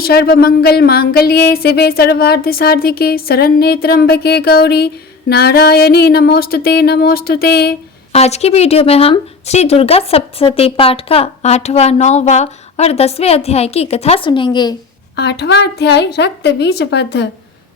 सर्वमंगल मांगल्ये शिवे सर्वार्थ साधिके शरण्ये त्र्यंबके गौरी नारायणी नमोस्तुते नमोस्तुते। आज की वीडियो में हम श्री दुर्गा सप्तशती पाठ का 8वां, 9वां और 10वें अध्याय की कथा सुनेंगे। 8वां अध्याय रक्त बीज वध।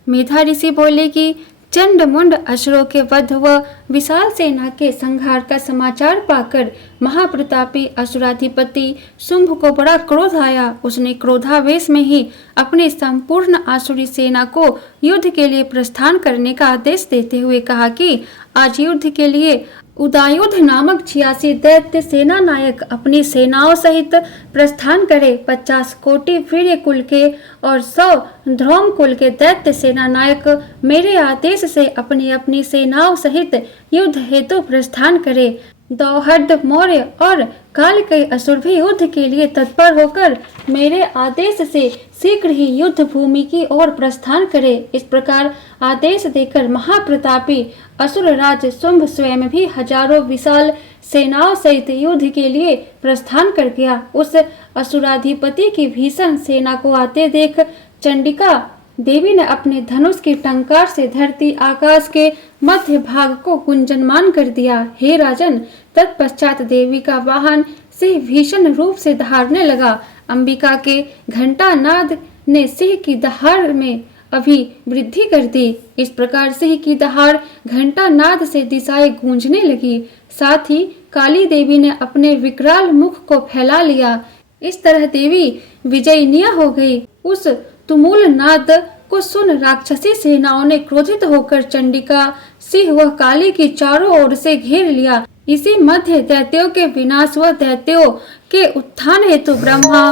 मेधा ऋषि बोले कि चंड मुंड असुरों के वध व विशाल सेना के संहार का समाचार पाकर महाप्रतापी असुराधिपति शुंभ को बड़ा क्रोध आया। उसने क्रोधावेश में ही अपनी संपूर्ण आसुरी सेना को युद्ध के लिए प्रस्थान करने का आदेश देते हुए कहा कि आज युद्ध के लिए उदायुध नामक 86 दैत्य सेना नायक अपनी सेनाओं सहित प्रस्थान करे। 50 कोटि वीर्य कुल के और 100 ध्रुव कुल के दैत्य सेना नायक मेरे आदेश से अपनी अपनी सेनाओं सहित युद्ध हेतु प्रस्थान करे। दौहर्द मौर्य और काल के असुर भी युद्ध के लिए तत्पर होकर मेरे आदेश से शीघ्र ही युद्ध भूमि की ओर प्रस्थान करे। इस प्रकार आदेश देकर महाप्रतापी असुर राज शुंभ स्वयं भी हजारों विशाल सेनाओं सहित युद्ध के लिए प्रस्थान कर गया। उस असुराधिपति की भीषण सेना को आते देख चंडिका देवी ने अपने धनुष की टंकार से धरती आकाश के मध्य भाग को गुंजनमान कर दिया। हे राजन, तत्पश्चात देवी का वाहन सिंह भीषण रूप से दहाड़ने लगा। अंबिका के घंटा नाद ने सिंह की दहाड़ में अभी वृद्धि कर दी। इस प्रकार सिंह की दहाड़ घंटा नाद से दिशाएं गूंजने लगी। साथ ही काली देवी ने अपने विकराल मुख को फैला लिया। इस तरह देवी विजयनीय हो गई। उस तुमुल नाद को सुन राक्षसी सेनाओं ने क्रोधित होकर चंडिका, सिंह व काली की चारों ओर से घेर लिया। इसी मध्य दैत्यों के विनाश व दैत्यों के उत्थान हेतु ब्रह्मा,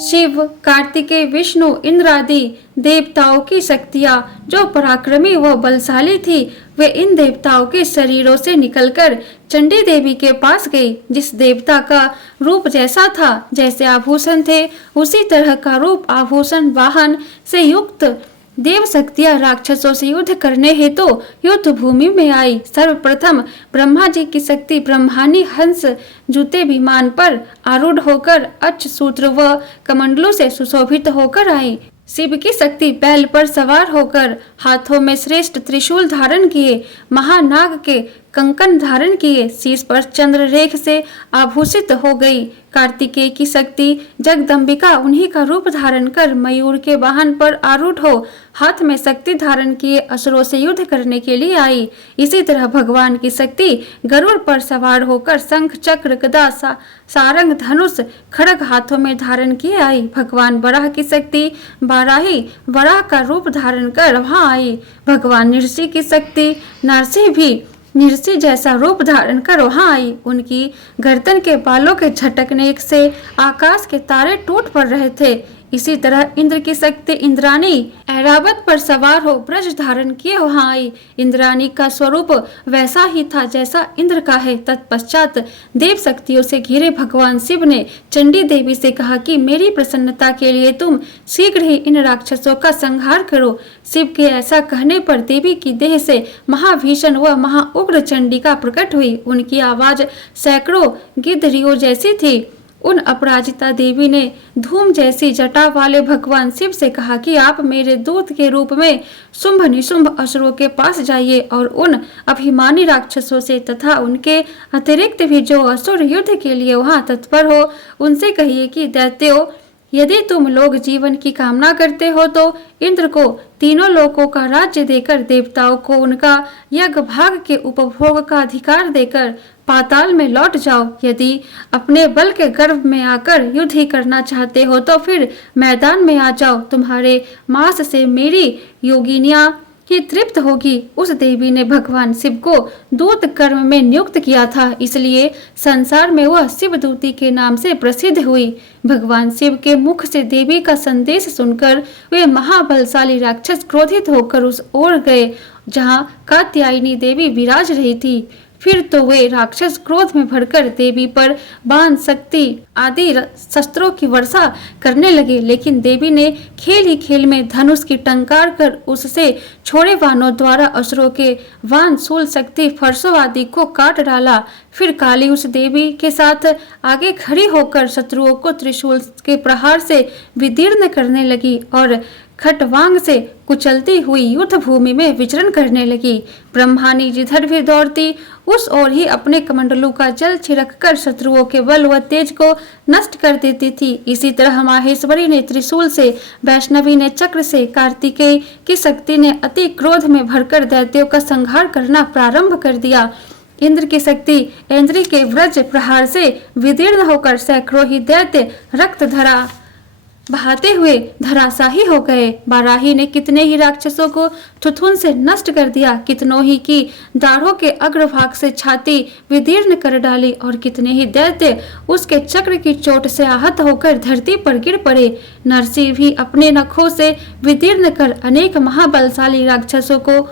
शिव, कार्तिकेय, विष्णु, इंद्र आदि देवताओं की शक्तियां जो पराक्रमी व बलशाली थी, वे इन देवताओं के शरीरों से निकलकर चंडी देवी के पास गई। जिस देवता का रूप जैसा था, जैसे आभूषण थे, उसी तरह का रूप, आभूषण, वाहन से युक्त देव शक्तियां राक्षसों से युद्ध करने हेतु युद्ध भूमि में आई। सर्वप्रथम ब्रह्मा जी की शक्ति ब्रह्मानी हंस जूते विमान पर आरूढ़ होकर अक्ष सूत्र व कमंडलों से सुशोभित होकर आई। शिव की शक्ति बैल पर सवार होकर हाथों में श्रेष्ठ त्रिशूल धारण किए, महानाग के कंकन धारण किए, शीश पर चंद्र रेख से आभूषित हो गई। कार्तिकेय की शक्ति जगदम्बिका उन्हीं का रूप धारण कर मयूर के वाहन पर आरूढ़ हो हाथ में शक्ति धारण किए असुरों से युद्ध करने के लिए आई। इसी तरह भगवान की शक्ति गरुड़ पर सवार होकर शंख, चक्र, गदा, सारंग, धनुष, खड्ग हाथों में धारण किए आई। भगवान वराह की शक्ति बाराही वराह का रूप धारण कर वहां आई। भगवान नृसिंह की शक्ति नरसिंह भी नृसिंह जैसा रूप धारण कर वहां आई। उनकी गर्दन के बालों के झटकने से आकाश के तारे टूट पड़ रहे थे। इसी तरह इंद्र की शक्ति इंद्राणी ऐरावत पर सवार हो ब्रज धारण किए वहां आई। इंद्राणी का स्वरूप वैसा ही था जैसा इंद्र का है। तत्पश्चात देव शक्तियों से घिरे भगवान शिव ने चंडी देवी से कहा कि मेरी प्रसन्नता के लिए तुम शीघ्र ही इन राक्षसों का संहार करो। शिव के ऐसा कहने पर देवी की देह से महाभीषण व महाउग्र चंडिका प्रकट हुई। उनकी आवाज सैकड़ों गिद्धरियों जैसी थी। उन अपराजिता देवी ने धूम जैसी जटा वाले भगवान शिव से कहा कि आप मेरे दूत के रूप में शुंभ निशुंभ असुरों के पास जाइए और उन अभिमानी राक्षसों से तथा उनके अतिरिक्त भी जो असुर युद्ध के लिए वहां तत्पर हो, उनसे कहिए कि दैत्यों, यदि तुम लोग जीवन की कामना करते हो तो इंद्र को तीनों लोकों का राज्य देकर, देवताओं को उनका यज्ञ भाग के उपभोग का अधिकार देकर पाताल में लौट जाओ। यदि अपने बल के गर्भ में आकर युद्ध ही करना चाहते हो तो फिर मैदान में आ जाओ। तुम्हारे मांस से मेरी योगिनियां ही तृप्त होगी। उस देवी ने भगवान शिव को दूत कर्म में नियुक्त किया था, इसलिए संसार में वह शिवदूती के नाम से प्रसिद्ध हुई। भगवान शिव के मुख से देवी का संदेश सुनकर वे महाबलशाली राक्षस क्रोधित होकर उस ओर गए जहाँ कात्यायनी देवी विराज रही थी। फिर तो वे राक्षस क्रोध में भरकर देवी पर बाण, शक्ति आदि शस्त्रों की वर्षा करने लगे, लेकिन देवी ने खेल ही खेल में धनुष की टंकार कर उससे छोड़े वानों द्वारा असुरों के वान, शूल, शक्ति, फरसों आदि को काट डाला। फिर काली उस देवी के साथ आगे खड़ी होकर शत्रुओं को त्रिशूल के प्रहार से विदीर्ण करने लगी और खटवांग से कुचलती हुई युद्ध भूमि में विचरण करने लगी। ब्रह्मानी जिधर भी दौड़ती उस ओर ही अपने कमंडलों का जल छिड़क कर शत्रुओं के बल व तेज को नष्ट कर देती थी। इसी तरह माहेश्वरी ने त्रिशूल से, वैष्णवी ने चक्र से, कार्तिकेय की शक्ति ने अति क्रोध में भरकर दैत्यों का संहार करना प्रारंभ कर दिया। इंद्र की शक्ति इंद्री के वज्र प्रहार से विदीर्ण होकर सैकड़ों ही दैत्य रक्त धरा बहाते हुए धराशाही हो गए। बाराही ने कितने ही राक्षसों को थुथुन से नष्ट कर दिया, कितनों ही की दाढ़ों के अग्रभाग से छाती विदीर्ण कर डाली और कितने ही दैत्य उसके चक्र की चोट से आहत होकर धरती पर गिर पड़े। नरसिंह भी अपने नखों से विदीर्ण कर अनेक महाबलशाली राक्षसों को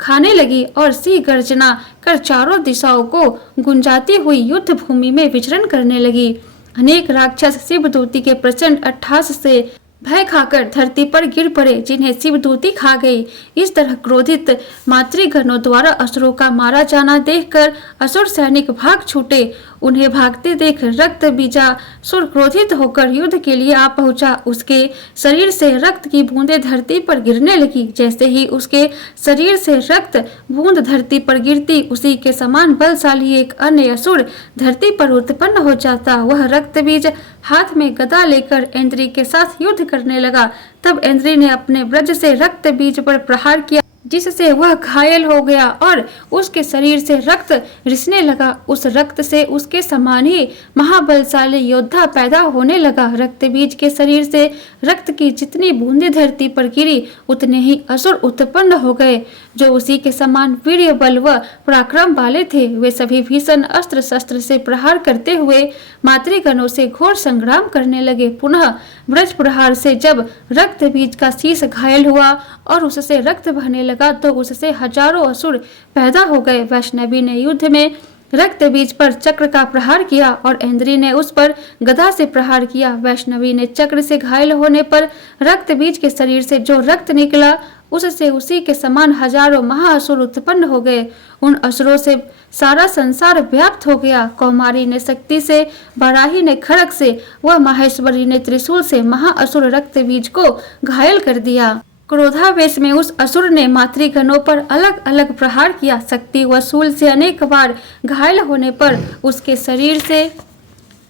खाने लगी और सिंह गर्जना कर चारों दिशाओं को गुंजाती हुई युद्ध भूमि में विचरण करने लगी। अनेक राक्षस शिवदूती के प्रचंड अट्टहास से भय खाकर धरती पर गिर पड़े, जिन्हें शिवदूती खा गई। इस तरह क्रोधित मातृगणों द्वारा असुरों का मारा जाना देखकर असुर सैनिक भाग छूटे। उन्हें भागते देख रक्त बीजासुर क्रोधित होकर युद्ध के लिए आ पहुंचा। उसके शरीर से रक्त की बूंदें धरती पर गिरने लगी। जैसे ही उसके शरीर से रक्त बूंद धरती पर गिरती, उसी के समान बलशाली एक अन्य असुर धरती पर उत्पन्न हो जाता। वह रक्त बीज हाथ में गदा लेकर इंद्री के साथ युद्ध करने लगा। तब इंद्री ने अपने वज्र से रक्त बीज पर प्रहार किया, जिससे वह घायल हो गया और उसके शरीर से रक्त रिसने लगा। उस रक्त से उसके समान ही महाबलशाली योद्धा पैदा होने लगा। रक्त बीज के शरीर से रक्त की जितनी बूंदें धरती पर गिरी, उतने ही असुर उत्पन्न हो गए, जो उसी के समान वीर्य, बल व पराक्रम वाले थे। वे सभी भीषण अस्त्र शस्त्र से प्रहार करते हुए मातृगणों से घोर संग्राम करने लगे। पुनः ब्रज प्रहार से जब रक्त बीज का शीश घायल हुआ और उससे रक्त बहने लगा, तो उससे हजारों असुर पैदा हो गए। वैष्णवी ने युद्ध में रक्त बीज पर चक्र का प्रहार किया और इंद्री ने उस पर गदा से प्रहार किया। वैष्णवी ने चक्र से घायल होने पर रक्त बीज के शरीर से जो रक्त निकला, उससे उसी के समान हजारों महाअसुर उत्पन्न हो गए। उन असुरों से सारा संसार व्याप्त हो गया। कौमारी ने शक्ति से, बराही ने खड़ग से व माहेश्वरी ने त्रिशूल से महाअसुर रक्त बीज को घायल कर दिया। क्रोधावेश में उस असुर ने मातृगणों पर अलग अलग प्रहार किया। शक्ति व शूल से अनेक बार घायल होने पर उसके शरीर से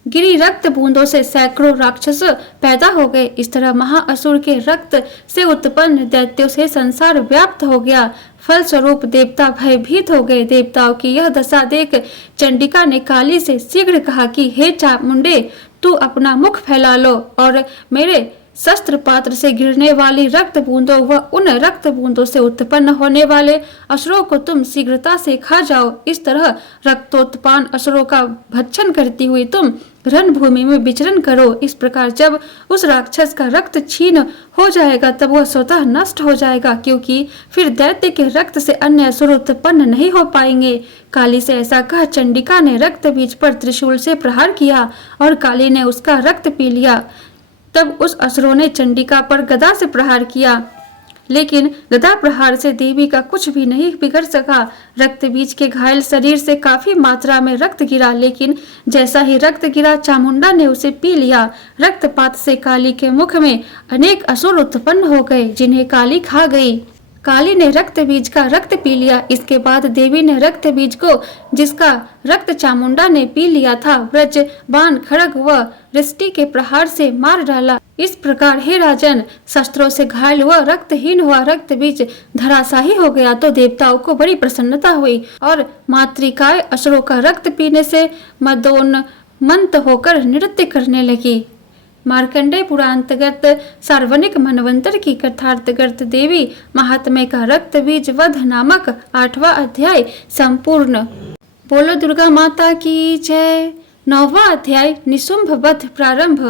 गिरी रक्त बूंदों से सैकड़ों राक्षस पैदा हो गए। इस तरह महाअसुर के रक्त से उत्पन्न दैत्यों से संसार व्याप्त हो गया। फलस्वरूप देवता भयभीत हो गए। देवताओं की यह दशा देख चंडिका ने काली से शीघ्र कहा कि हे चामुंडे, तू अपना मुख फैला लो और मेरे शस्त्र पात्र से गिरने वाली रक्त बूंदों व उन रक्त बूंदों से उत्पन्न होने वाले असुरों को तुम शीघ्रता से खा जाओ। इस तरह रक्तोत्पान असुरों का भक्षण करती हुई तुम रणभूमि में विचरण करो। इस प्रकार जब उस राक्षस का रक्त छीन हो जाएगा, तब वह स्वतः नष्ट हो जाएगा, क्योंकि फिर दैत्य के रक्त से अन्य असुर उत्पन्न नहीं हो पाएंगे। काली से ऐसा कह चंडिका ने रक्त बीज पर त्रिशूल से प्रहार किया और काली ने उसका रक्त पी लिया। तब उस असुरों ने चंडिका पर गदा से प्रहार किया, लेकिन गदा प्रहार से देवी का कुछ भी नहीं बिगड़ सका। रक्त बीज के घायल शरीर से काफी मात्रा में रक्त गिरा, लेकिन जैसा ही रक्त गिरा, चामुंडा ने उसे पी लिया। रक्तपात से काली के मुख में अनेक असुर उत्पन्न हो गए, जिन्हें काली खा गई। काली ने रक्त बीज का रक्त पी लिया। इसके बाद देवी ने रक्त बीज को, जिसका रक्त चामुंडा ने पी लिया था, वज्र, बाण, खड़ग व रिष्टि के प्रहार से मार डाला। इस प्रकार हे राजन, शस्त्रों से घायल हुआ रक्तहीन हुआ रक्त बीज धराशाही हो गया तो देवताओं को बड़ी प्रसन्नता हुई और मातृकाएं असुरों का रक्त पीने से मदोन्मत्त होकर नृत्य करने लगी। मार्कंडेय पुराणगत सार्वनिक मनवंतर की कथार्थगत देवी महात्म्य का रक्त बीज वध नामक 8वां अध्याय संपूर्ण। बोलो दुर्गा माता की जय। 9वां अध्याय निशुंभ वध प्रारंभ।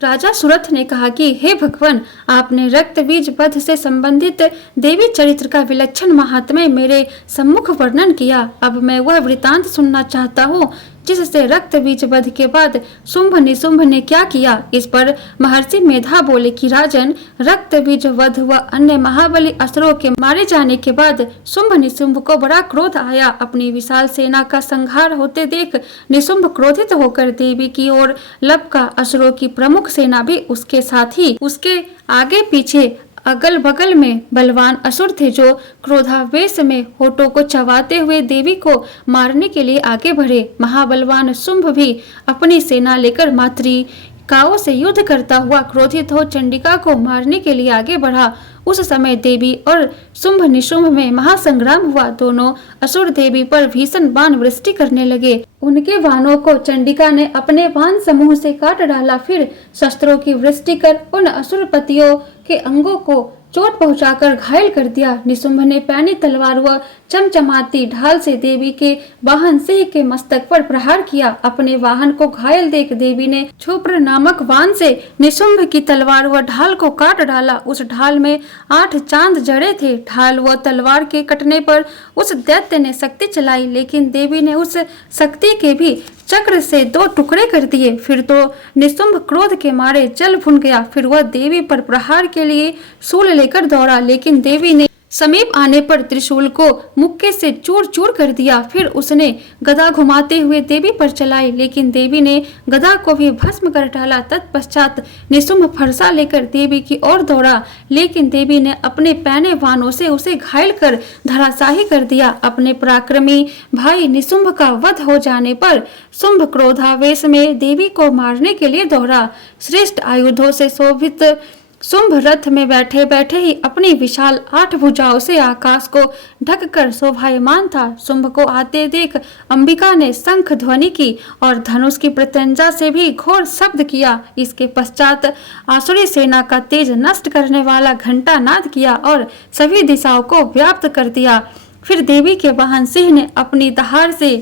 राजा सुरथ ने कहा कि हे भगवान, आपने रक्त बीज वध से संबंधित देवी चरित्र का विलक्षण महात्म्य मेरे सम्मुख वर्णन किया। अब मैं वह वृतांत सुनना चाहता हूँ जिससे रक्त बीज वध के बाद शुंभ निशुंभ ने क्या किया। इस पर महर्षि मेधा बोले कि राजन, रक्त बीज वध व अन्य महाबली असुरों के मारे जाने के बाद शुंभ निशुंभ को बड़ा क्रोध आया। अपनी विशाल सेना का संहार होते देख निशुंभ क्रोधित होकर देवी की ओर लपका। असुरों की प्रमुख सेना भी उसके साथ ही उसके आगे पीछे अगल बगल में बलवान असुर थे जो क्रोधावेश में होठों को चबाते हुए देवी को मारने के लिए आगे बढ़े। महाबलवान शुंभ भी अपनी सेना लेकर मातृकाओं से युद्ध करता हुआ क्रोधित हो चंडिका को मारने के लिए आगे बढ़ा। उस समय देवी और शुंभ निशुंभ में महासंग्राम हुआ। दोनों असुर देवी पर भीषण बाण वृष्टि करने लगे। उनके बाणों को चंडिका ने अपने बाण समूह से काट डाला। फिर शस्त्रों की वृष्टि कर उन असुरपतियों के अंगों को चोट पहुंचाकर घायल कर दिया। निशुंभ ने पैनी तलवार व चमचमाती ढाल से देवी के वाहन सिंह के मस्तक पर प्रहार किया। अपने वाहन को घायल देख देवी ने क्षुप्र नामक बाण से निशुंभ की तलवार व ढाल को काट डाला। उस ढाल में 8 चांद जड़े थे। ढाल व तलवार के कटने पर उस दैत्य ने शक्ति चलाई, लेकिन देवी ने उस शक्ति के भी चक्र से 2 टुकड़े कर दिए। फिर तो निशुंभ क्रोध के मारे जल भुन गया। फिर वह देवी पर प्रहार के लिए शूल लेकर दौड़ा, लेकिन देवी ने समीप आने पर त्रिशूल को मुक्के से चूर चूर कर दिया। फिर उसने गदा घुमाते हुए देवी पर चलाई, लेकिन देवी ने गदा को भी भस्म कर डाला। तत्पश्चात निशुंभ फरसा लेकर देवी की ओर दौड़ा, लेकिन देवी ने अपने पैने बाणों से उसे घायल कर धराशाही कर दिया। अपने पराक्रमी भाई निशुंभ का वध हो जाने पर शुंभ क्रोधावेश में देवी को मारने के लिए दौड़ा। श्रेष्ठ आयुधों से शोभित शुंभ रथ में बैठे बैठे ही अपनी विशाल 8 भुजाओं से आकाश को ढककर शोभायमान था। शुंभ को आते देख अंबिका ने शंख ध्वनि की और धनुष की प्रत्यंजा से भी घोर शब्द किया। इसके पश्चात आसुरी सेना का तेज नष्ट करने वाला घंटा नाद किया और सभी दिशाओं को व्याप्त कर दिया। फिर देवी के वाहन सिंह ने अपनी दहाड़ से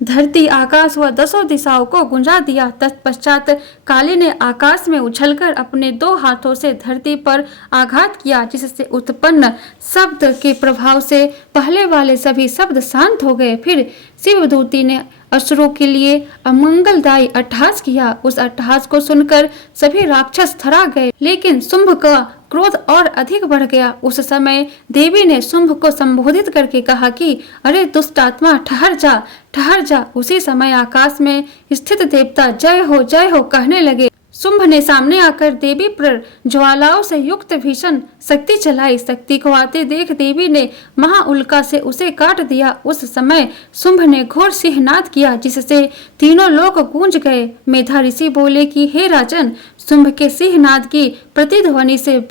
धरती, आकाश व 10 दिशाओं को गुंजा दिया। तत्पश्चात काली ने आकाश में उछलकर अपने 2 हाथों से धरती पर आघात किया, जिससे उत्पन्न शब्द के प्रभाव से पहले वाले सभी शब्द शांत हो गए। फिर शिवदूती ने असुरों के लिए अमंगलदायी अट्टहास किया। उस अट्टहास को सुनकर सभी राक्षस थरा गए, लेकिन शुंभ का क्रोध और अधिक बढ़ गया। उस समय देवी ने शुंभ को संबोधित करके कहा कि अरे दुष्ट आत्मा, ठहर जा, ठहर जा। उसी समय आकाश में स्थित देवता जय हो कहने लगे। शुंभ ने सामने आकर देवी पर ज्वालाओं से युक्त भीषण शक्ति चलाई। शक्ति को आते देख देवी ने महाउल्का से उसे काट दिया। उस समय शुंभ ने घोर सिंहनाद किया, जिससे तीनों लोग गूंज गए। मेधा ऋषि बोले कि हे राजन, शुंभ के सिंहनाद की प्रतिध्वनि से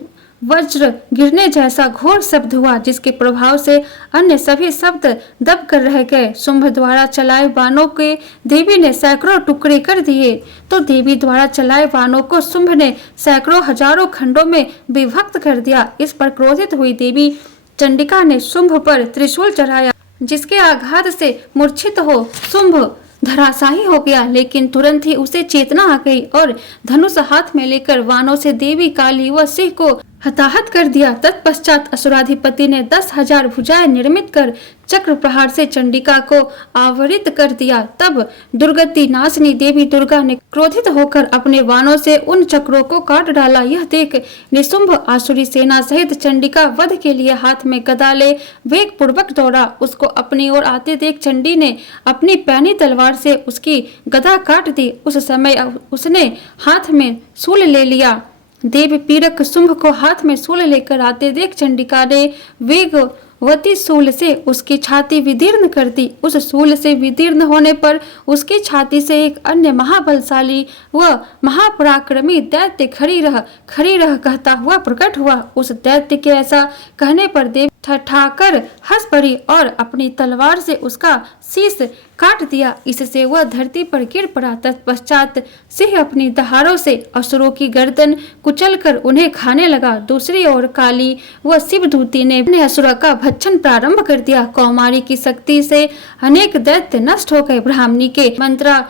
वज्र गिरने जैसा घोर शब्द हुआ, जिसके प्रभाव से अन्य सभी शब्द दब कर रह गए। शुंभ द्वारा चलाए बाणों के देवी ने सैकड़ों टुकड़े कर दिए, तो देवी द्वारा चलाए बाणों को शुंभ ने सैकड़ों हजारों खंडों में विभक्त कर दिया। इस पर क्रोधित हुई देवी चंडिका ने शुंभ पर त्रिशूल चढ़ाया, जिसके आघात से मूर्छित हो शुंभ धराशाही हो गया। लेकिन तुरंत ही उसे चेतना आ गई और धनुष हाथ में लेकर वानों से देवी, काली व सिंह को हताहत कर दिया। तत्पश्चात असुराधिपति ने 10,000 भुजाएं निर्मित कर चक्र प्रहार से चंडिका को आवरित कर दिया। तब दुर्गति नाशनी देवी दुर्गा ने क्रोधित होकर अपने बाणों से उन चक्रों को काट डाला। यह देख निशुंभ आसुरी सेना सहित चंडिका वध के लिए हाथ में गदा ले वेग पूर्वक दौड़ा। उसको अपनी ओर आते देख चंडी ने अपनी पैनी तलवार से उसकी गदा काट दी। उस समय उसने हाथ में शूल ले लिया। देव पीड़क शुंभ को हाथ में शूल लेकर आते देख चंडिका ने वेगवती शूल से उसकी छाती विदीर्ण कर दी। उस शूल से विदीर्ण होने पर उसकी छाती से एक अन्य महाबलशाली व महापराक्रमी दैत्य खड़ी रह कहता हुआ प्रकट हुआ। उस दैत्य के ऐसा कहने पर देव ठठाकर हंस पड़ी और अपनी तलवार से उसका शीश काट दिया। इससे वह धरती पर गिर पड़ा। तत्पश्चात सिंह अपनी दहाड़ों से असुरों की गर्दन कुचलकर उन्हें खाने लगा। दूसरी ओर काली व शिवदूती ने अपने असुर का भक्षण प्रारंभ कर दिया। कौमारी की शक्ति से अनेक दैत्य नष्ट हो गए। ब्राह्मणी के मंत्रा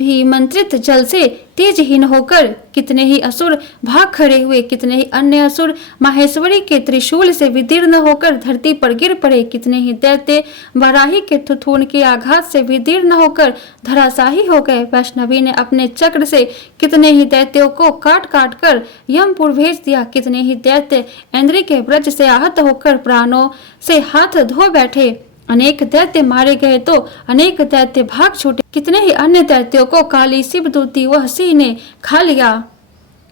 भी मंत्रित जल से तेजहीन होकर कितने ही असुर भाग खड़े हुए, कितने ही अन्य असुर माहेश्वरी के त्रिशूल से विदीर्ण होकर धरती पर गिर पड़े, कितने ही दैत्य वराही के थुथुन के आघात से विदीर्ण होकर धराशाही हो गए। वैष्णवी ने अपने चक्र से कितने ही दैत्यों को काट काट कर यमपुर भेज दिया, कितने ही दैत्य इंद्र के व्रज से आहत होकर प्राणों से हाथ धो बैठे। अनेक दैत्य मारे गए तो अनेक दैत्य भाग छूटे, कितने ही अन्य दैत्यों को काली शिवदूती वह सिंह ने खा लिया।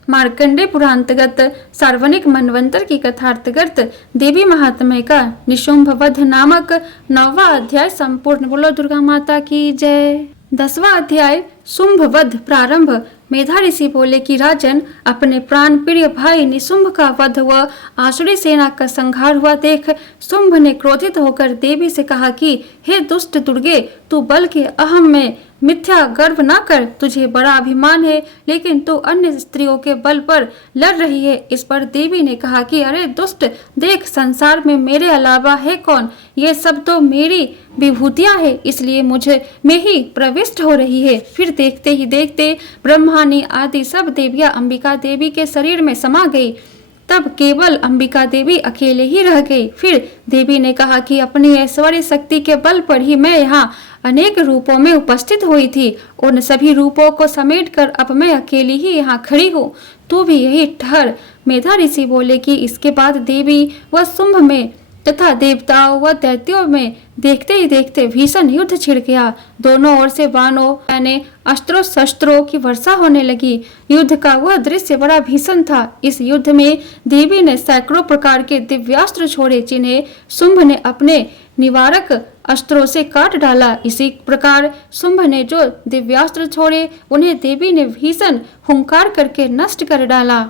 मार्कंडे पुरांतगत सार्वनिक मनवंतर की कथार्थगत देवी महात्म्य का निशुंभ वध नामक 9वां अध्याय संपूर्ण। बोलो दुर्गा माता की जय। 10वां अध्याय शुंभ वध प्रारंभ। मेधा ऋषि बोले कि राजन, अपने प्राण प्रिय भाई निशुंभ का वध व आसुरी सेना का संहार हुआ देख शुंभ ने क्रोधित होकर देवी से कहा कि हे दुष्ट दुर्गे, तू बल के अहम में मिथ्या गर्व ना कर। तुझे बड़ा अभिमान है, लेकिन तू अन्य स्त्रियों के बल पर लड़ रही है। इस पर देवी ने कहा कि अरे दुष्ट, देख संसार में मेरे अलावा है कौन? ये सब तो मेरी विभूतियां है, इसलिए मुझे में ही प्रविष्ट हो रही है। फिर देखते ही देखते ब्रह्मानी आदि सब देवियां अंबिका देवी के शरीर में समा गई। तब केवल अंबिका देवी अकेले ही रह गई। फिर देवी ने कहा कि अपनी ऐश्वर्य शक्ति के बल पर ही मैं यहाँ अनेक रूपों में उपस्थित हुई थी। उन सभी रूपों को समेटकर अब मैं अकेली ही यहाँ खड़ी हूँ, तू भी यही ठहर। मेधा ऋषि बोले कि इसके बाद देवी व शुंभ में तथा देवताओं व दैत्यों में देखते ही देखते भीषण युद्ध छिड़ गया। दोनों ओर से बाणों यानी अस्त्रों शस्त्रों की वर्षा होने लगी। युद्ध का वह दृश्य बड़ा भीषण था। इस युद्ध में देवी ने सैकड़ों प्रकार के दिव्यास्त्र छोड़े, जिन्हें शुंभ ने अपने निवारक अस्त्रों से काट डाला। इसी प्रकार शुंभ ने जो दिव्यास्त्र छोड़े, उन्हें देवी ने भीषण हुंकार करके नष्ट कर डाला।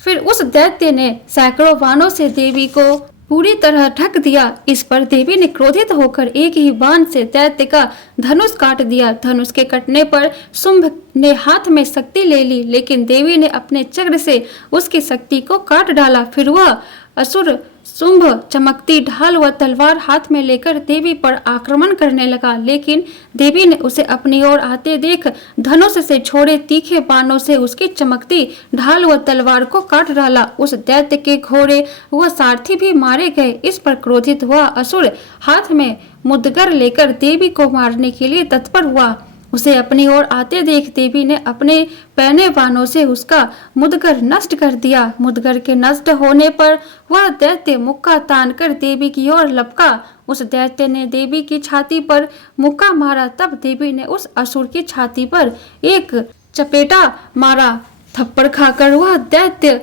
फिर उस दैत्य ने सैकड़ों बाणों से देवी को पूरी तरह ढक दिया। इस पर देवी ने क्रोधित होकर एक ही बाण से दैत्य का धनुष काट दिया। धनुष के कटने पर शुंभ ने हाथ में शक्ति ले ली, लेकिन देवी ने अपने चक्र से उसकी शक्ति को काट डाला। फिर वह असुर शुंभ चमकती ढाल व तलवार हाथ में लेकर देवी पर आक्रमण करने लगा, लेकिन देवी ने उसे अपनी ओर आते देख धनुष से छोड़े तीखे बाणों से उसकी चमकती ढाल व तलवार को काट डाला। उस दैत्य के घोड़े व सारथी भी मारे गए। इस पर क्रोधित हुआ असुर हाथ में मुदगर लेकर देवी को मारने के लिए तत्पर हुआ। उसे अपनी ओर आते देख देवी ने अपने पैने बाणों से उसका मुदगर नष्ट कर दिया। मुदगर के नष्ट होने पर वह दैत्य मुक्का तान कर देवी की ओर लपका। उस दैत्य ने देवी की छाती पर मुक्का मारा। तब देवी ने उस असुर की छाती पर एक चपेटा मारा। थप्पड़ खाकर वह दैत्य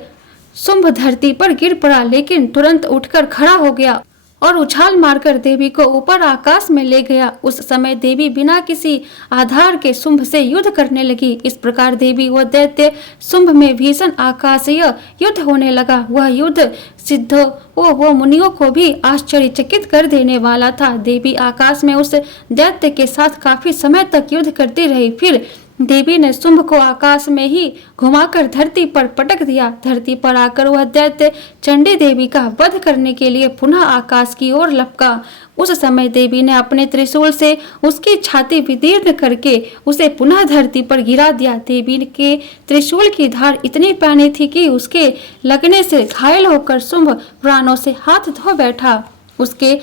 शुंभ धरती पर गिर पड़ा, लेकिन तुरंत उठकर खड़ा हो गया और उछाल मारकर देवी को ऊपर आकाश में ले गया। उस समय देवी बिना किसी आधार के शुंभ से युद्ध करने लगी। इस प्रकार देवी व दैत्य शुंभ में भीषण आकाशीय युद्ध होने लगा। वह युद्ध सिद्धों व मुनियों को भी आश्चर्यचकित कर देने वाला था। देवी आकाश में उस दैत्य के साथ काफी समय तक युद्ध करती रही। फिर देवी ने शुंभ को आकाश में ही घुमाकर धरती पर पटक दिया। धरती पर आकर वह दैत्य चंडी देवी का वध करने के लिए पुनः आकाश की ओर लपका। उस समय देवी ने अपने त्रिशूल से उसकी छाती विदीर्ण करके उसे पुनः धरती पर गिरा दिया। देवी के त्रिशूल की धार इतनी पैनी थी कि उसके लगने से घायल होकर शुंभ प्राणों से हाथ धो बैठा। उसके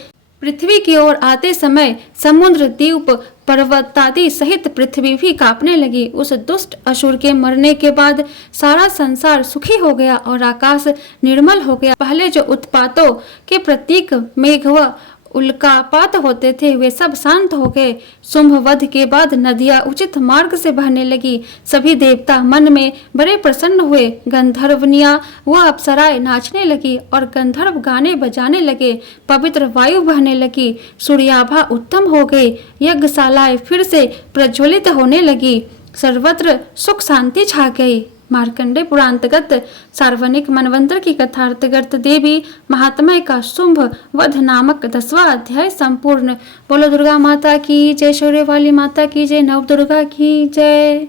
पृथ्वी की ओर आते समय समुद्र द्वीप पर्वतादि सहित पृथ्वी भी कांपने लगी। उस दुष्ट असुर के मरने के बाद सारा संसार सुखी हो गया और आकाश निर्मल हो गया। पहले जो उत्पातों के प्रतीक मेघ व उल्कापात होते थे, वे सब शांत हो गए। शुंभ वध के बाद नदियां उचित मार्ग से बहने लगी। सभी देवता मन में बड़े प्रसन्न हुए। गंधर्वनियां व अप्सराएं नाचने लगी और गंधर्व गाने बजाने लगे। पवित्र वायु बहने लगी। सूर्याभा उत्तम हो गई। यज्ञशालाएं फिर से प्रज्वलित होने लगी। सर्वत्र सुख शांति छा गई। मार्कंडे पुरांतगत सार्वनिक मनवंतर की कथार्थगत देवी महात्म्य का शुंभ वध नामक 10वां अध्याय संपूर्ण। बोलो दुर्गा माता की जय, शौर्य वाली माता की जय, नव दुर्गा की जय।